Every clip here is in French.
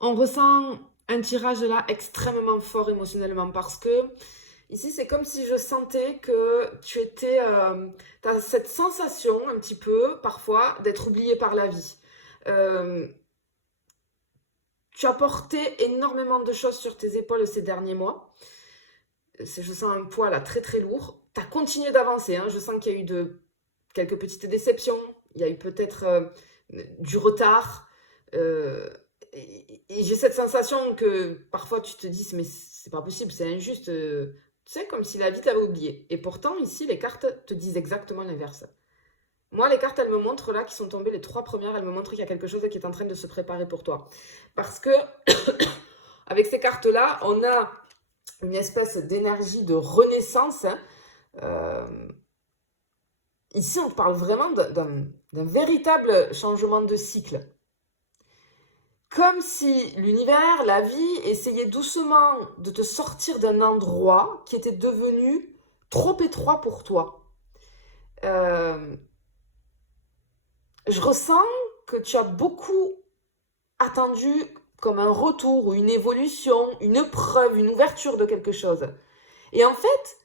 On ressent un tirage là extrêmement fort émotionnellement parce que ici c'est comme si je sentais que tu étais, t'as cette sensation un petit peu parfois d'être oublié par la vie. Euh, Tu as porté énormément de choses sur tes épaules ces derniers mois. Je sens un poids là très très lourd. Tu as continué d'avancer, hein. Je sens qu'il y a eu quelques petites déceptions. Il y a eu peut-être du retard. Euh, et j'ai cette sensation que parfois tu te dis, mais c'est pas possible, c'est injuste. Tu sais, comme si la vie t'avait oublié. Et pourtant, ici, les cartes te disent exactement l'inverse. Moi, les cartes, elles me montrent là, qui sont tombées, les trois premières, elles me montrent qu'il y a quelque chose qui est en train de se préparer pour toi. Parce que, avec ces cartes-là, on a une espèce d'énergie de renaissance, hein. Euh, Ici, on parle vraiment d'un véritable changement de cycle. Comme si l'univers, la vie, essayait doucement de te sortir d'un endroit qui était devenu trop étroit pour toi. Euh, je ressens que tu as beaucoup attendu comme un retour ou une évolution, une preuve, une ouverture de quelque chose. Et en fait,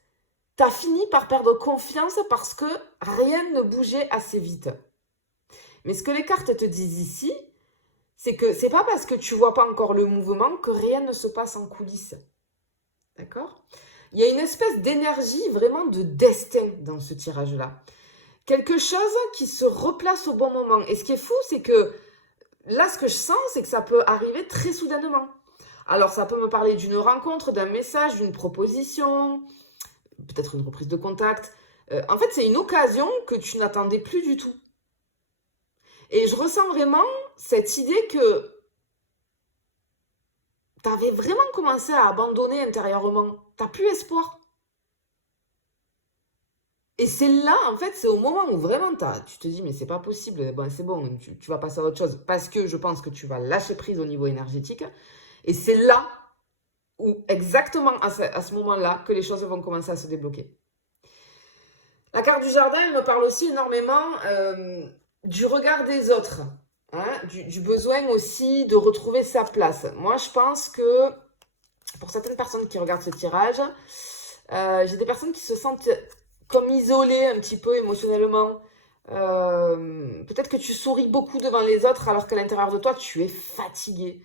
tu as fini par perdre confiance parce que rien ne bougeait assez vite. Mais ce que les cartes te disent ici, c'est que c'est pas parce que tu vois pas encore le mouvement que rien ne se passe en coulisses. D'accord? Il y a une espèce d'énergie, vraiment de destin dans ce tirage-là. Quelque chose qui se replace au bon moment. Et ce qui est fou, c'est que là, ce que je sens, c'est que ça peut arriver très soudainement. Alors, ça peut me parler d'une rencontre, d'un message, d'une proposition, peut-être une reprise de contact. En fait, c'est une occasion que tu n'attendais plus du tout. Et je ressens vraiment cette idée que tu avais vraiment commencé à abandonner intérieurement. Tu n'as plus espoir. Et c'est là, en fait, c'est au moment où vraiment tu te dis, mais c'est pas possible, bon, c'est bon, tu vas passer à autre chose. Parce que je pense que tu vas lâcher prise au niveau énergétique. Et c'est là où, exactement à ce moment-là, que les choses vont commencer à se débloquer. La carte du jardin, elle me parle aussi énormément du regard des autres, hein, du besoin aussi de retrouver sa place. Moi, je pense que pour certaines personnes qui regardent ce tirage, j'ai des personnes qui se sentent comme isolées un petit peu émotionnellement. Peut-être que tu souris beaucoup devant les autres alors qu'à l'intérieur de toi, tu es fatigué.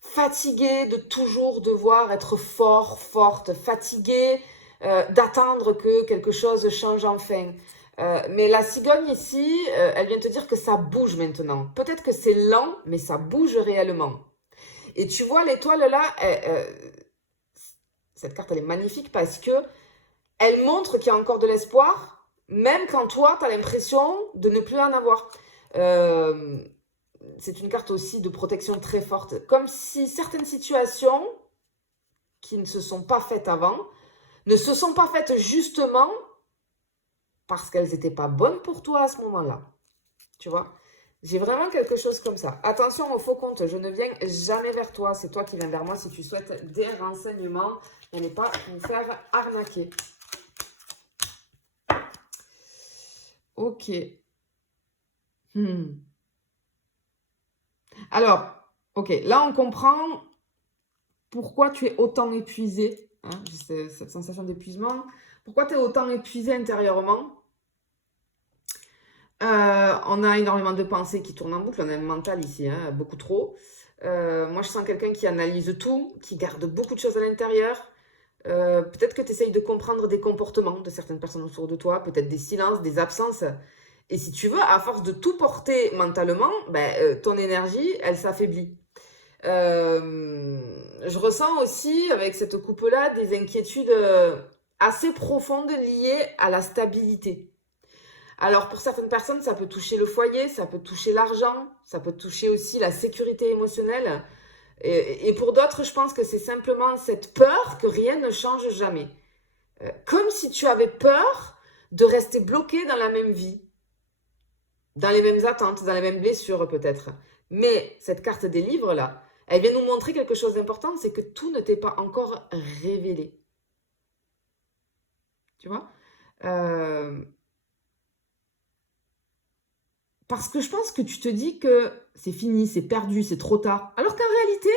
Fatigué de toujours devoir être fort, forte, fatigué d'attendre que quelque chose change enfin. Mais la cigogne ici, elle vient te dire que ça bouge maintenant. Peut-être que c'est lent, mais ça bouge réellement. Et tu vois l'étoile là, cette carte elle est magnifique parce que elle montre qu'il y a encore de l'espoir, même quand toi tu as l'impression de ne plus en avoir. Euh, c'est une carte aussi de protection très forte. Comme si certaines situations qui ne se sont pas faites avant ne se sont pas faites justement parce qu'elles n'étaient pas bonnes pour toi à ce moment-là. Tu vois? J'ai vraiment quelque chose comme ça. Attention au faux compte, je ne viens jamais vers toi. C'est toi qui viens vers moi si tu souhaites des renseignements et ne pas vous faire arnaquer. Ok. Hmm. Alors, ok, là on comprend pourquoi tu es autant épuisé, hein, cette sensation d'épuisement. Pourquoi tu es autant épuisé intérieurement. On a énormément de pensées qui tournent en boucle, on a un mental ici, hein, beaucoup trop. Moi, je sens quelqu'un qui analyse tout, qui garde beaucoup de choses à l'intérieur. Peut-être que tu essayes de comprendre des comportements de certaines personnes autour de toi, peut-être des silences, des absences. Et si tu veux, à force de tout porter mentalement, ben, ton énergie, elle s'affaiblit. Je ressens aussi, avec cette coupe-là, des inquiétudes assez profondes liées à la stabilité. Alors pour certaines personnes, ça peut toucher le foyer, ça peut toucher l'argent, ça peut toucher aussi la sécurité émotionnelle. Et pour d'autres, je pense que c'est simplement cette peur que rien ne change jamais. Comme si tu avais peur de rester bloqué dans la même vie, dans les mêmes attentes, dans les mêmes blessures peut-être. Mais cette carte des livres là, elle vient nous montrer quelque chose d'important, c'est que tout ne t'est pas encore révélé. Tu vois. euh, Parce que je pense que tu te dis que c'est fini, c'est perdu, c'est trop tard. Alors qu'en réalité,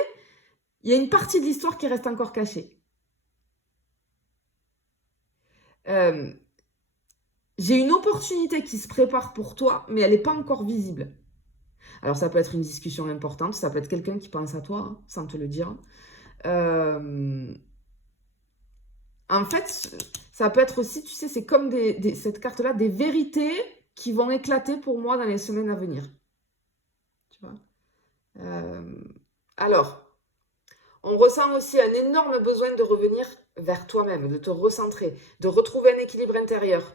il y a une partie de l'histoire qui reste encore cachée. J'ai une opportunité qui se prépare pour toi, mais elle n'est pas encore visible. Alors, ça peut être une discussion importante, ça peut être quelqu'un qui pense à toi, hein, sans te le dire. Euh, En fait, ça peut être aussi, tu sais, c'est comme cette carte-là, des vérités qui vont éclater pour moi dans les semaines à venir. Tu vois. Euh, alors, on ressent aussi un énorme besoin de revenir vers toi-même, de te recentrer, de retrouver un équilibre intérieur.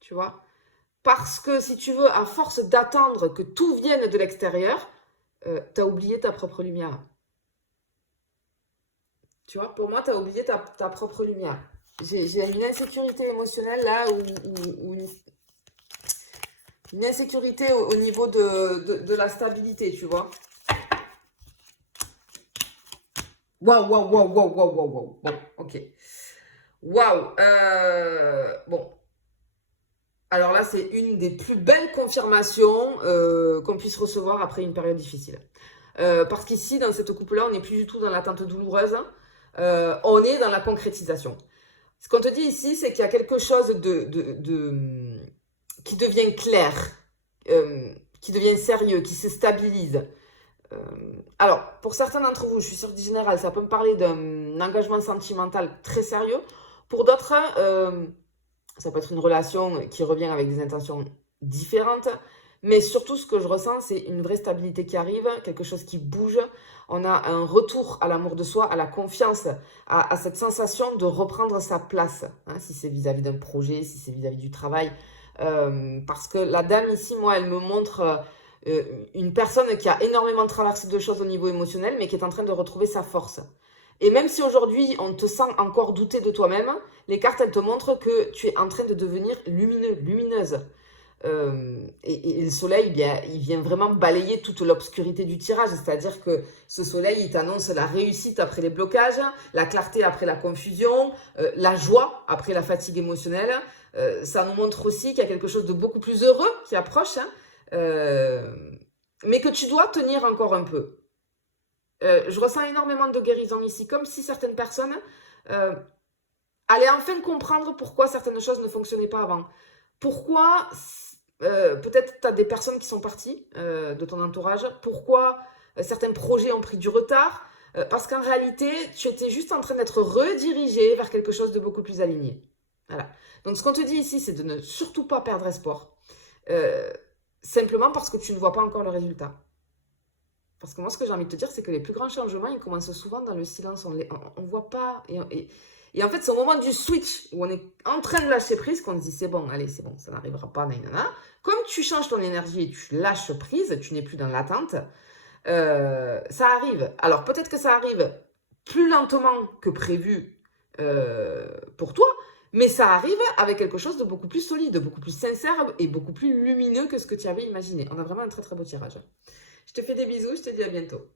Tu vois. Parce que si tu veux, à force d'attendre que tout vienne de l'extérieur, tu as oublié ta propre lumière. Tu vois, pour moi, tu as oublié ta propre lumière. J'ai une insécurité émotionnelle là, ou une insécurité au niveau de la stabilité, tu vois. Waouh, waouh, waouh, waouh, waouh, waouh, waouh. Bon, ok. Waouh. Bon. Alors là, c'est une des plus belles confirmations qu'on puisse recevoir après une période difficile. Parce qu'ici, dans cette coupe-là, on n'est plus du tout dans l'attente douloureuse. On est dans la concrétisation. Ce qu'on te dit ici, c'est qu'il y a quelque chose qui devient clair, qui devient sérieux, qui se stabilise. Alors, pour certains d'entre vous, je suis sûre que général, ça peut me parler d'un engagement sentimental très sérieux. Pour d'autres, ça peut être une relation qui revient avec des intentions différentes. Mais surtout, ce que je ressens, c'est une vraie stabilité qui arrive, quelque chose qui bouge. On a un retour à l'amour de soi, à la confiance, à cette sensation de reprendre sa place. Hein, si c'est vis-à-vis d'un projet, si c'est vis-à-vis du travail. Parce que la dame ici, moi, elle me montre une personne qui a énormément traversé de choses au niveau émotionnel, mais qui est en train de retrouver sa force. Et même si aujourd'hui, on te sent encore douter de toi-même, les cartes, elles te montrent que tu es en train de devenir lumineux, lumineuse. Et le soleil, bien, il vient vraiment balayer toute l'obscurité du tirage. C'est-à-dire que ce soleil, il t'annonce la réussite après les blocages, la clarté après la confusion, la joie après la fatigue émotionnelle. Ça nous montre aussi qu'il y a quelque chose de beaucoup plus heureux qui approche, hein, mais que tu dois tenir encore un peu. Je ressens énormément de guérison ici, comme si certaines personnes allaient enfin comprendre pourquoi certaines choses ne fonctionnaient pas avant. Pourquoi, peut-être tu as des personnes qui sont parties de ton entourage, pourquoi certains projets ont pris du retard, parce qu'en réalité, tu étais juste en train d'être redirigé vers quelque chose de beaucoup plus aligné. Voilà. Donc ce qu'on te dit ici, c'est de ne surtout pas perdre espoir, simplement parce que tu ne vois pas encore le résultat. Parce que moi, ce que j'ai envie de te dire, c'est que les plus grands changements, ils commencent souvent dans le silence. On ne voit pas. Et en fait, c'est au moment du switch où on est en train de lâcher prise qu'on se dit c'est bon, allez, c'est bon, ça n'arrivera pas, nanana. Comme tu changes ton énergie et tu lâches prise, tu n'es plus dans l'attente, ça arrive. Alors peut-être que ça arrive plus lentement que prévu pour toi, mais ça arrive avec quelque chose de beaucoup plus solide, beaucoup plus sincère et beaucoup plus lumineux que ce que tu avais imaginé. On a vraiment un très très beau tirage. Je te fais des bisous, je te dis à bientôt.